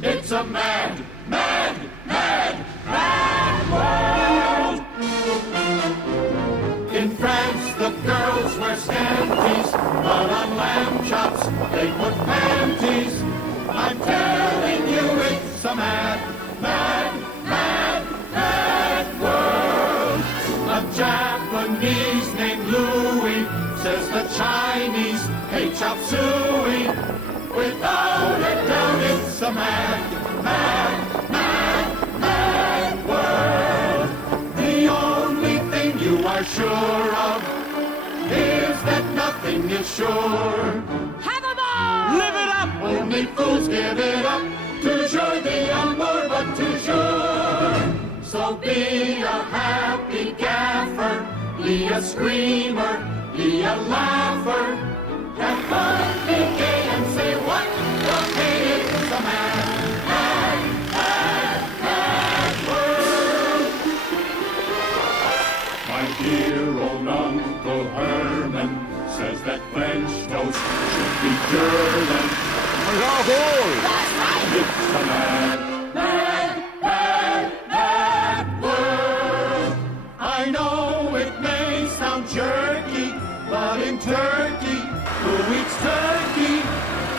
It's a mad, mad, mad, mad world. In France, the girls wear scanties, but on lamb chops they put panties. I'm telling you, it's a mad, mad, mad, mad world. A Japanese named Louis says the Chinese hate chop suey. Without a doubt, it's a mad, mad, mad, mad world. The only thing you are sure of is that nothing is sure. Have a ball! Live it up! Only fools give it up. Toujours the amour, but toujours. So be a happy gaffer, be a screamer, be a laugher. Have fun, be gay, and say what? Okay, it's a mad, mad, mad, mad world. My dear old Uncle Herman says that French toast should be German. Jawohl! It's a mad, mad, mad, mad world. I know it may sound jerky, but in Turkey, who eats turkey?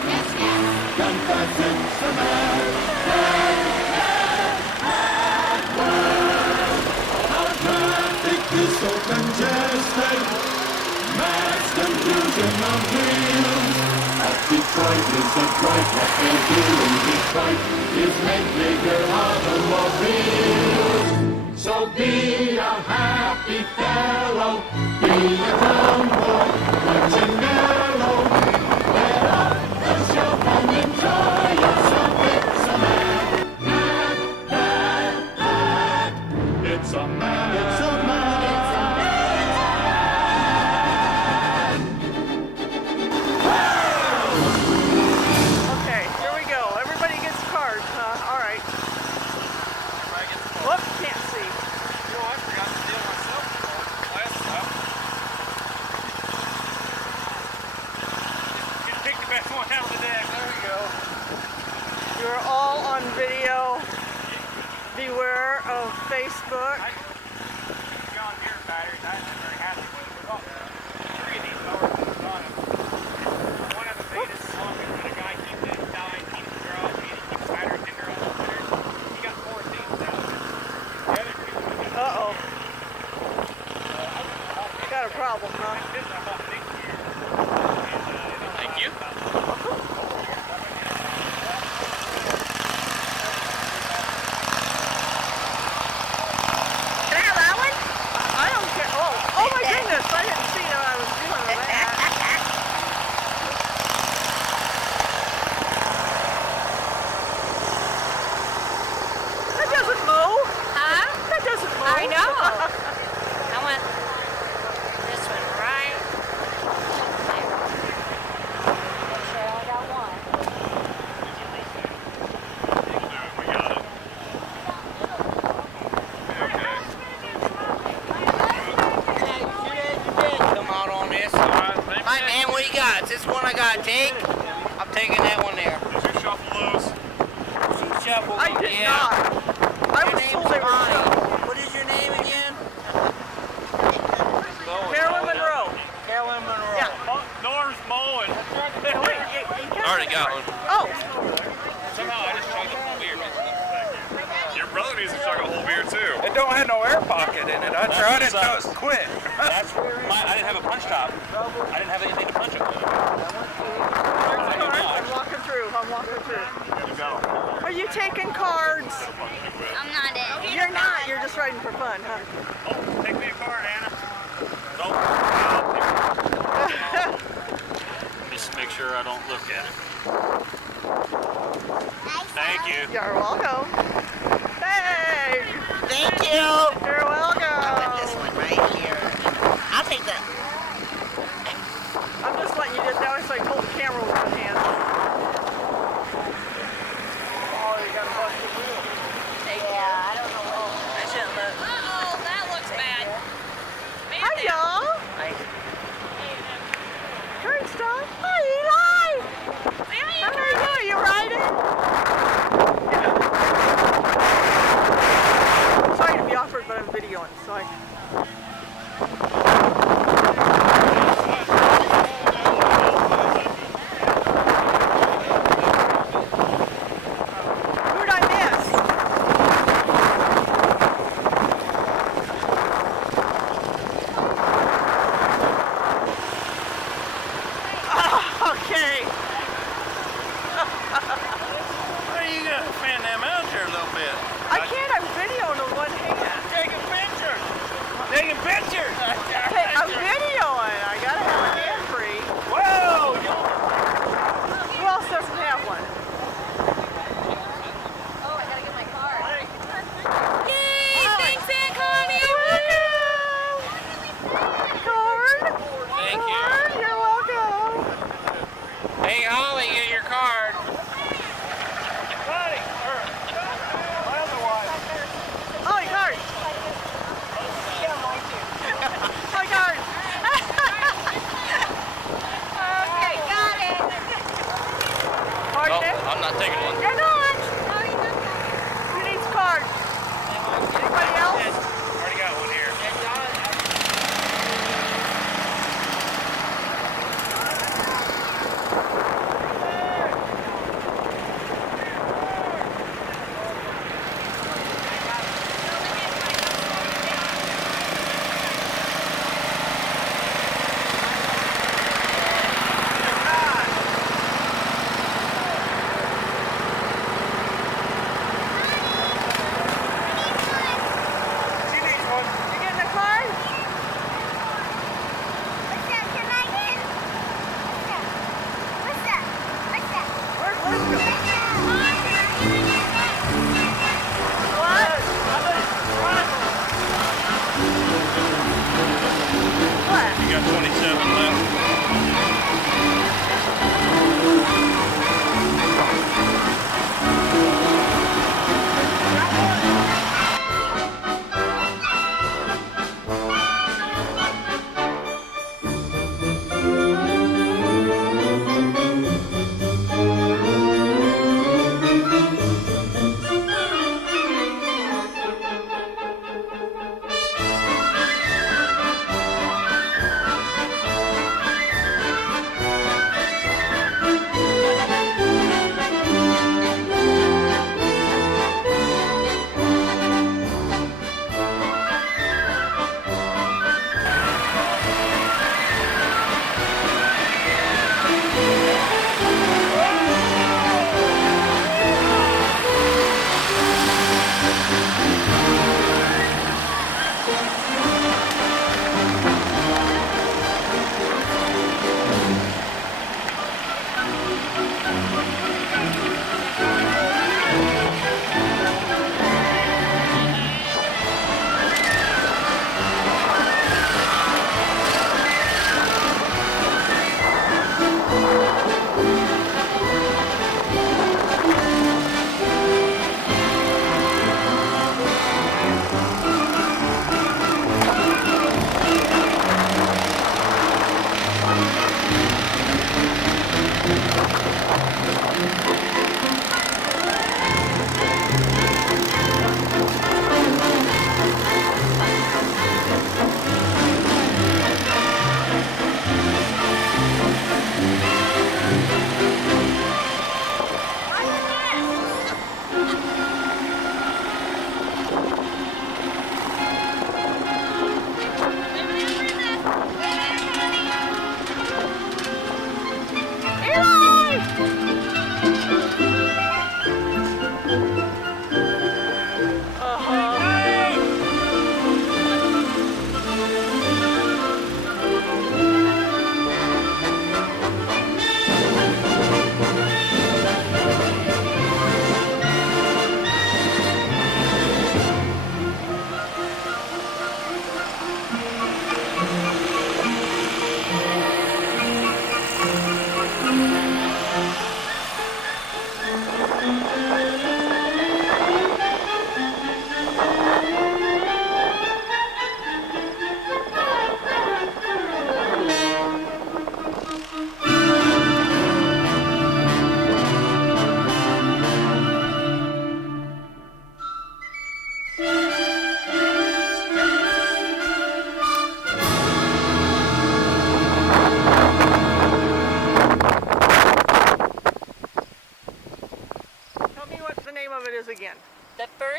Yes, yes. Confess it's a mad, mad, mad, mad world. Our traffic is so congested, mass confusion of wheels. At Detroit is a Detroit, what they do in Detroit is make bigger automobiles. So be a happy fellow, be a town boy, Punchinello. Get off the shelf and enjoy yourself. It's a mad, mad, mad, mad. It's a mad, it's a mad, it's a Okay, here we go. Everybody gets cards, huh? All right. Whoop, can't see. You know, I forgot to steal myself last time. You picked the best one out of the deck. There we go. You're all on video. Beware of Facebook. John Deere batteries, I'm very happy with. We bought 3 of these mowers on them. One of the biggest longest, and a guy keeps it dying, keeps the garage, keeps batteries in there on the winners. He got 4 seasons out of it. The other 2, we got Uh-oh. Got a problem, huh? this I bought this year. Thank you. Can I have that one? I don't care. Oh my goodness! I didn't see what I was doing with that. That doesn't move. Huh? That doesn't move. I know. I want this one right there. Make sure I got one. We got it. Come out on this. Hi man, what you got? Is this one I gotta take? I'm taking that one there. Did you shuffle those? Shuffle. I did yeah. not. I Your was name's told they were Bonnie. shuffled. What is your name again? Marilyn Monroe. Carolyn Monroe. Yeah. Norm's mowing. Wait, you Already got one. Oh, Somehow I just chugged a whole beer. Your brother needs to chug a whole beer too. It don't have no air pocket in it. I tried it, sucks. just quit. That's I didn't have a punch top. I didn't have anything to punch it with. I'm walking through. I'm walking through. Are you taking cards? I'm not in. You're not. You're just riding for fun, huh? Oh, take me a card, Anna. Don't. Just make sure I don't look at it. Thank you. You're welcome. Hey! Thank you. You're welcome. I want this one right here. I'll take that. I'm just letting you just now. It's like hold the camera with one hand. Oh, you got a busted wheel. Yeah, I don't know what. I shouldn't let. Uh-oh, that looks bad. Hi, y'all. Nice. Great stuff. Hi, Eli. How are you? You riding? I'm sorry to be awkward, but I'm videoing, so I... Who'd I miss? Oh, okay. Well, you gotta fan them out there a little bit. I can't, I'm videoing with one hand. Taking pictures. Taking pictures. Hey, I'm videoing. I gotta have a hand free. Whoa! Who else doesn't have one? Oh, I gotta get my card. Yay! Thanks, Aunt Connie. Card? Thank you. Card? You're welcome. Hey, Holly, get your card. Buddy, or my other wife. Oh, your card. My card. Okay, got it. Card Oh, Nick? I'm not taking one. You're not. Who needs card? Anybody else? Already got one here.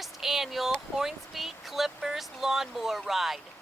first annual Hornsby Clippers Lawnmower Ride.